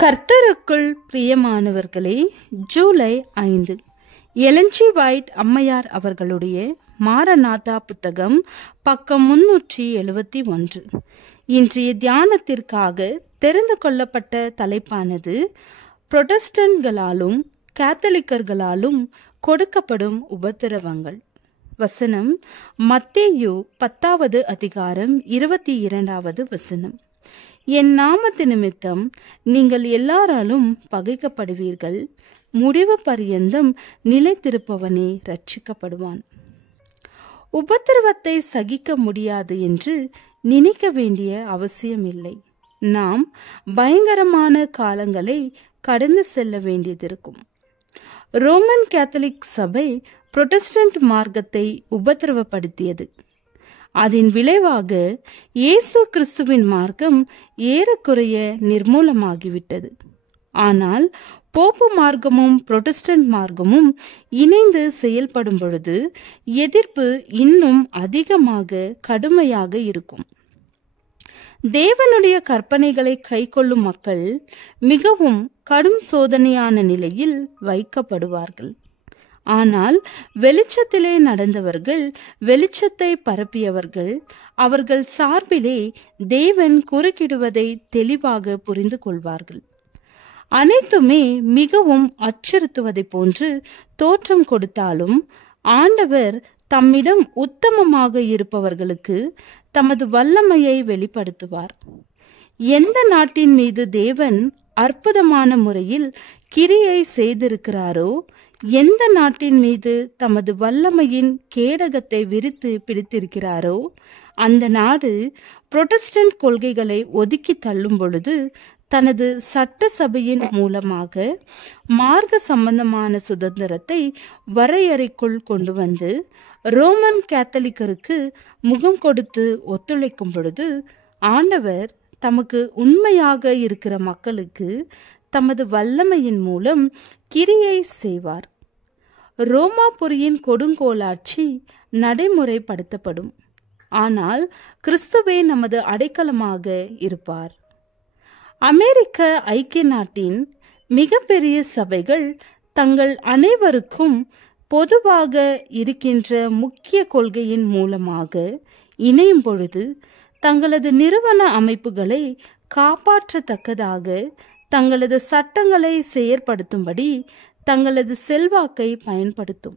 கர்த்தருக்குள் பிரியமானவர்களே, July 5 Elon G white அம்மையார் அவர்களுடைய மாரநாதா புத்தகம், பக்கம் 371. இன்றைய தியானத்திற்காக தெரிந்து கொள்ளப்பட்ட தலைப்பானது புரொட்டஸ்டன்ட்களாலும் கேத்தலிக்கர்களாலும் கொடுக்கப்படும் உபத்திரவங்கள். வசனம் மத்தேயு 10வது அதிகாரம் 22வது வசனம். என் நாமத்து நிமித்தம் நீங்கள் எல்லாராலும் பகைக்கப்படுவீர்கள், முடிவு பரியந்தம் நிலைத்திருப்பவனே ரட்சிக்கப்படுவான். உபத்திரவத்தை சகிக்க முடியாது என்று நினைக்க வேண்டிய அவசியமில்லை. நாம் பயங்கரமான காலங்களை கடந்து செல்ல வேண்டியதிருக்கும். ரோமன் கேத்தலிக் சபை புரொட்டஸ்டன்ட் மார்க்கத்தை உபத்திரவப்படுத்தியது. அதன் விளைவாக இயேசு கிறிஸ்துவின் மார்க்கம் ஏறக்குறைய நிர்மூலமாகிவிட்டது. ஆனால் போப்பு மார்க்கமும் புரொட்டஸ்டன்ட் மார்க்கமும் இணைந்து செயல்படும் பொழுது எதிர்ப்பு இன்னும் அதிகமாக கடுமையாக இருக்கும். தேவனுடைய கற்பனைகளை கைக்கொள்ளும் மக்கள் மிகவும் கடும் சோதனையான நிலையில் வைக்கப்படுவார்கள். ஆனால் வெளிச்சத்திலே நடந்தவர்கள், வெளிச்சத்தை பரப்பியவர்கள், அவர்கள் சார்பிலே தேவன் குறுக்கிடுவதை தெளிவாக புரிந்து கொள்வார்கள். அனைத்துமே மிகவும் அச்சுறுத்துவதை போன்று தோற்றம் கொடுத்தாலும் ஆண்டவர் தம்மிடம் உத்தமமாக இருப்பவர்களுக்கு தமது வல்லமையை வெளிப்படுத்துவார். எந்த நாட்டின் மீது தேவன் அற்புதமான முறையில் கிரியை செய்திருக்கிறாரோ, எந்த நாட்டின் மீது தமது வல்லமையின் கேடகத்தை விரித்து பிடித்திருக்கிறாரோ, அந்த நாடு புரொட்டஸ்டன்ட் கொள்கைகளை ஒதுக்கி தள்ளும் பொழுது தனது சட்ட சபையின் மூலமாக மார்க்க சம்பந்தமான சுதந்திரத்தை வரையறைக்குள் கொண்டு வந்து ரோமன் கேத்தலிக்கருக்கு முகம் கொடுத்து ஒத்துழைக்கும் பொழுது ஆண்டவர் தமக்கு உண்மையாக இருக்கிற மக்களுக்கு தமது வல்லமையின் மூலம் கிரியை செய்வார். ரோமாபுரியின் கொடுங்கோலாட்சி நடைமுறைப்படுத்தப்படும். ஆனால் கிறிஸ்துவே நமது அடைக்கலமாக இருப்பார். அமெரிக்க ஐக்கிய நாட்டின் மிகப்பெரிய சபைகள் தங்கள் அனைவருக்கும் பொதுவாக இருக்கின்ற முக்கிய கொள்கையின் மூலமாக இணையும் பொழுது தங்களது நிறுவன அமைப்புகளை காப்பாற்றத்தக்கதாக தங்களது சட்டங்களை செயற்படுத்தும்படி தங்களது செல்வாக்கை பயன்படுத்தும்.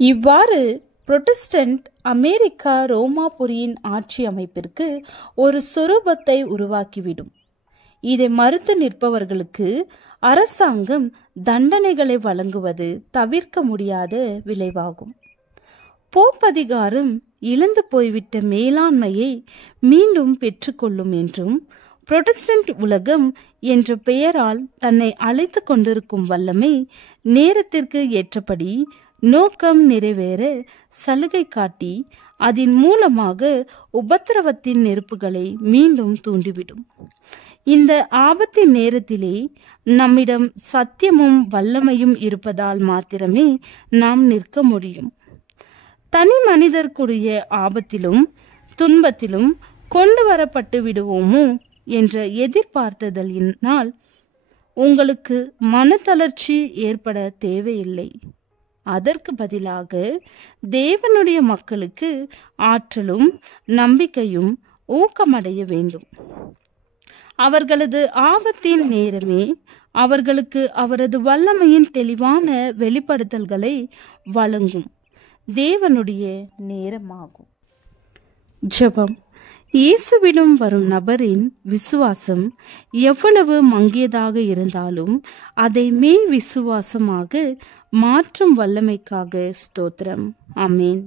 இவ்வாறு புரொட்டஸ்டன்ட் அமெரிக்கா ரோமாபுரியின் ஆட்சி அமைப்பிற்கு ஒரு சொரூபத்தை உருவாக்கிவிடும். இதை மறுத்து நிற்பவர்களுக்கு அரசாங்கம் தண்டனைகளை வழங்குவது தவிர்க்க முடியாத விளைவாகும். போப்பதிகாரம் இழந்து போய்விட்ட மேலாண்மையை மீண்டும் பெற்றுக்கொள்ளும் என்றும், புரொட்டஸ்டன்ட் உலகம் என்ற பெயரால் தன்னை அழைத்து கொண்டிருக்கும் வல்லமை நேரத்திற்கு ஏற்றபடி நோக்கம் நிறைவேற சலுகை காட்டி அதன் மூலமாக உபத்திரவத்தின் நெருப்புகளை மீண்டும் தூண்டிவிடும். இந்த ஆபத்தின் நேரத்திலே நம்மிடம் சத்தியமும் வல்லமையும் இருப்பதால் மாத்திரமே நாம் நிற்க முடியும். தனி மனிதர்க்குரிய ஆபத்திலும் துன்பத்திலும் கொண்டு வரப்பட்டு விடுவோமோ என்ற எதிர்பார்த்தலினால் உங்களுக்கு மனத்தளர்ச்சி ஏற்பட தேவையில்லை. அதற்கு பதிலாக தேவனுடைய மக்களுக்கு ஆற்றலும் நம்பிக்கையும் ஊக்கமடைய வேண்டும். அவர்களது ஆபத்தின் நேரமே அவர்களுக்கு அவரது வல்லமையின் தெளிவான வெளிப்படுத்தல்களை வழங்கும் தேவனுடைய நேரமாகும். ஜெபம். இயேசுவிடம் வரும் நபரின் விசுவாசம் எவ்வளவு மங்கியதாக இருந்தாலும் அதை மெய் விசுவாசமாக மாற்றும் வல்லமைக்காக ஸ்தோத்திரம். ஆமென்.